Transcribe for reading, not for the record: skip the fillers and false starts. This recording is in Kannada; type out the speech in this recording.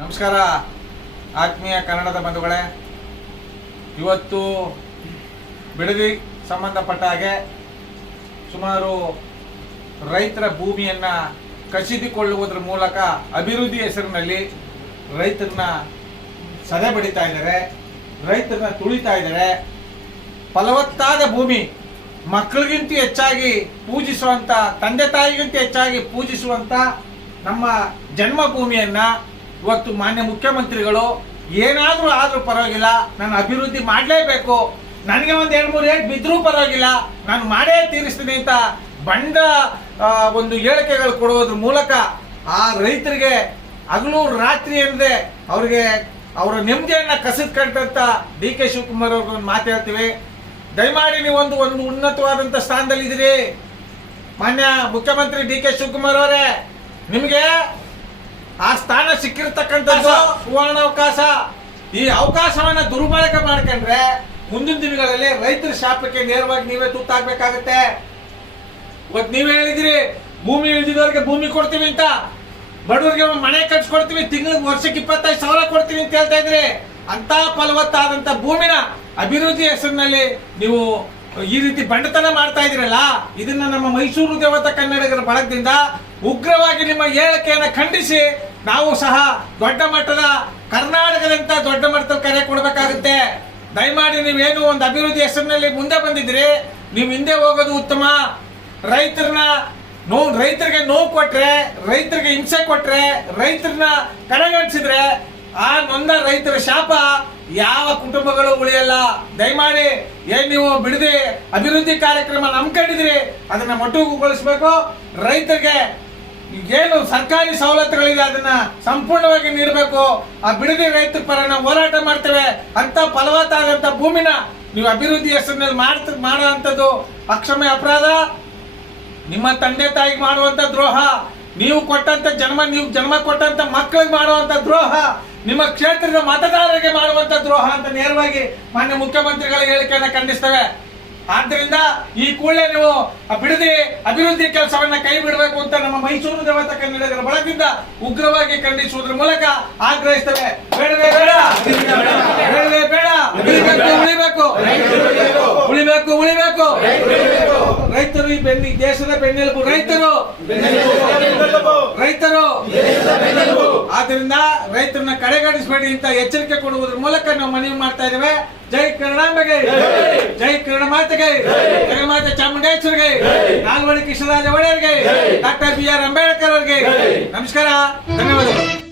ನಮಸ್ಕಾರ ಆತ್ಮೀಯ ಕನ್ನಡದ ಬಂಧುಗಳೇ, ಇವತ್ತು ಬಿಡದಿ ಸಂಬಂಧಪಟ್ಟ ಹಾಗೆ ಸುಮಾರು ರೈತರ ಭೂಮಿಯನ್ನು ಕಸಿದುಕೊಳ್ಳುವುದರ ಮೂಲಕ ಅಭಿವೃದ್ಧಿ ಹೆಸರಿನಲ್ಲಿ ರೈತರನ್ನ ಸದೆ ಬಡಿತಾ ಇದ್ದಾರೆ, ರೈತರನ್ನ ತುಳಿತಾ ಇದ್ದಾರೆ. ಫಲವತ್ತಾದ ಭೂಮಿ ಮಕ್ಕಳಿಗಿಂತ ಹೆಚ್ಚಾಗಿ ಪೂಜಿಸುವಂಥ, ತಂದೆ ತಾಯಿಗಿಂತ ಹೆಚ್ಚಾಗಿ ಪೂಜಿಸುವಂಥ ನಮ್ಮ ಜನ್ಮಭೂಮಿಯನ್ನ ಇವತ್ತು ಮಾನ್ಯ ಮುಖ್ಯಮಂತ್ರಿಗಳು ಏನಾದರೂ ಆದರೂ ಪರವಾಗಿಲ್ಲ, ನಾನು ಅಭಿವೃದ್ಧಿ ಮಾಡಲೇಬೇಕು, ನನಗೆ ಒಂದು 2-3 ಏಟ್ ಬಿದ್ದರೂ ಪರವಾಗಿಲ್ಲ, ನಾನು ಮಾಡೇ ತೀರಿಸ್ತೀನಿ ಅಂತ ಬಂಡ ಒಂದು ಹೇಳಿಕೆಗಳು ಕೊಡುವುದ್ರ ಮೂಲಕ ಆ ರೈತರಿಗೆ ಹಗಲು ರಾತ್ರಿ ಎಂದೇ ಅವರಿಗೆ ಅವರ ನೆಮ್ಮದಿಯನ್ನು ಕಸಿದ್ಕೊಂಡಂತ DK ಶಿವಕುಮಾರ್ ಅವ್ರಿಗೆ ಒಂದು ಮಾತು ಹೇಳ್ತೀವಿ. ದಯಮಾಡಿ ನೀವು ಒಂದು ಉನ್ನತವಾದಂಥ ಸ್ಥಾನದಲ್ಲಿದ್ದೀರಿ. ಮಾನ್ಯ ಮುಖ್ಯಮಂತ್ರಿ DK ಶಿವಕುಮಾರ್ ಅವರೇ, ನಿಮಗೆ ಆ ಸ್ಥಾನ ಸಿಕ್ಕಿರ್ತಕ್ಕಂಥದ್ದು ಸುವರ್ಣ ಅವಕಾಶ. ಈ ಅವಕಾಶವನ್ನ ದುರ್ಬಳಕೆ ಮಾಡ್ಕೊಂಡ್ರೆ ಮುಂದಿನ ದಿನಗಳಲ್ಲಿ ರೈತರ ಶಾಪಕ್ಕೆ ನೇರವಾಗಿ ನೀವೇ ತುತ್ತಾಗಬೇಕಾಗತ್ತೆ. ಇವತ್ತು ನೀವೇ ಹೇಳಿದ್ರಿ ಭೂಮಿ ಇಳಿದಿದವರಿಗೆ ಭೂಮಿ ಕೊಡ್ತೀವಿ ಅಂತ, ಬಡವರಿಗೆ ಮನೆ ಕಟ್ಸ್ಕೊಡ್ತೀವಿ, ತಿಂಗಳಿಗೆ ವರ್ಷಕ್ಕೆ 25,000 ಕೊಡ್ತೀವಿ ಅಂತ ಹೇಳ್ತಾ ಇದ್ರಿ. ಅಂತ ಫಲವತ್ತಾದಂತ ಭೂಮಿನ ಅಭಿವೃದ್ಧಿ ಹೆಸರಿನಲ್ಲಿ ನೀವು ಈ ರೀತಿ ಬಂಡತನ ಮಾಡ್ತಾ ಇದ್ರಲ್ಲ, ಇದನ್ನ ನಮ್ಮ ಮೈಸೂರು ದೇವತಾ ಕನ್ನಡಿಗರ ಬಳಗದಿಂದ ಉಗ್ರವಾಗಿ ನಿಮ್ಮ ಹೇಳಿಕೆಯನ್ನು ಖಂಡಿಸಿ ನಾವು ಸಹ ದೊಡ್ಡ ಮಟ್ಟದ ಕರ್ನಾಟಕದಂತ ದೊಡ್ಡ ಮಟ್ಟದ ಕರೆ ಕೊಡಬೇಕಾಗುತ್ತೆ. ದಯಮಾಡಿ ನೀವೇನು ಒಂದು ಅಭಿವೃದ್ಧಿ ಹೆಸರಿನಲ್ಲಿ ಮುಂದೆ ಬಂದಿದ್ರಿ, ನೀವು ಹಿಂದೆ ಹೋಗೋದು ಉತ್ತಮ. ರೈತರಿಗೆ ನೋವು ಕೊಟ್ರೆ, ರೈತರಿಗೆ ಹಿಂಸೆ ಕೊಟ್ರೆ, ರೈತರನ್ನ ಕಡೆಗಣಿಸಿದ್ರೆ ಆ ನೊಂದ ರೈತರ ಶಾಪ ಯಾವ ಕುಟುಂಬಗಳು ಉಳಿಯಲ್ಲ. ದಯಮಾಡಿ ಏನ್ ನೀವು ಬಿಡದಿ ಅಭಿವೃದ್ಧಿ ಕಾರ್ಯಕ್ರಮ ನಂಬ್ಕೊಂಡಿದ್ರಿ ಅದನ್ನ ಮೊಟಕುಗೊಳಿಸಬೇಕು. ರೈತರಿಗೆ ಏನು ಸರ್ಕಾರಿ ಸವಲತ್ತುಗಳಿದೆ ಅದನ್ನ ಸಂಪೂರ್ಣವಾಗಿ ನೀಡಬೇಕು. ಆ ಬಿಡದಿ ರೈತರ ಪರ ನಾವು ಹೋರಾಟ ಮಾಡ್ತೇವೆ. ಅಂತ ಫಲವತ್ತಾದಂತ ಭೂಮಿನ ನೀವು ಅಭಿವೃದ್ಧಿ ಹೆಸರಿನಲ್ಲಿ ಮಾಡುವಂಥದ್ದು ಅಕ್ಷಮ್ಯ ಅಪರಾಧ. ನಿಮ್ಮ ತಂದೆ ತಾಯಿಗೆ ಮಾಡುವಂತ ದ್ರೋಹ, ನೀವು ಜನ್ಮ ಕೊಟ್ಟಂತ ಮಕ್ಕಳಿಗೆ ಮಾಡುವಂತ ದ್ರೋಹ, ನಿಮ್ಮ ಕ್ಷೇತ್ರದ ಮತದಾರರಿಗೆ ಮಾಡುವಂತ ದ್ರೋಹ ಅಂತ ನೇರವಾಗಿ ಮಾನ್ಯ ಮುಖ್ಯಮಂತ್ರಿಗಳ ಹೇಳಿಕೆಯನ್ನು ಖಂಡಿಸ್ತೇವೆ. ಆದ್ದರಿಂದ ಈ ಕೂಡಲೇ ನೀವು ಬಿಡದಿ ಅಭಿವೃದ್ಧಿ ಕೆಲಸವನ್ನ ಕೈ ಬಿಡಬೇಕು ಅಂತ ನಮ್ಮ ಮೈಸೂರು ದೇವತಾ ಕನ್ನಡಿಗರ ಬಳಗದಿಂದ ಉಗ್ರವಾಗಿ ಖಂಡಿಸುವುದರ ಮೂಲಕ ಆಗ್ರಹಿಸ್ತೇವೆ. ಬೇಡವೇ ಬೇಡ, ಬೇಡವೇ ಬೇಡ, ಉಳಿಬೇಕು, ಉಳಿಬೇಕು, ಉಳಿಬೇಕು. ರೈತರು ಈ ದೇಶದ ಬೆನ್ನೆಲುಬು, ರೈತರು. ಆದ್ರಿಂದ ರೈತರನ್ನ ಕಡೆಗಣಿಸಬೇಡಿ ಅಂತ ಎಚ್ಚರಿಕೆ ಕೊಡುವುದರ ಮೂಲಕ ನಾವು ಮನವಿ ಮಾಡ್ತಾ ಇದ್ದೇವೆ. ಜೈ ಕನ್ನಡಾಂಬೆಗೆ, ಜೈ ಕನ್ನಡ ಮಾತೆಗೆ, ಜಗನ್ಮಾತೆ ಚಾಮುಂಡೇಶ್ವರಿಗೆ, ನಾಲ್ವಡಿ ಕೃಷ್ಣರಾಜ ಒಡೆಯರ್ಗೆ, ಡಾಕ್ಟರ್ BR ಅಂಬೇಡ್ಕರ್ ಅವರಿಗೆ ನಮಸ್ಕಾರ, ಧನ್ಯವಾದಗಳು.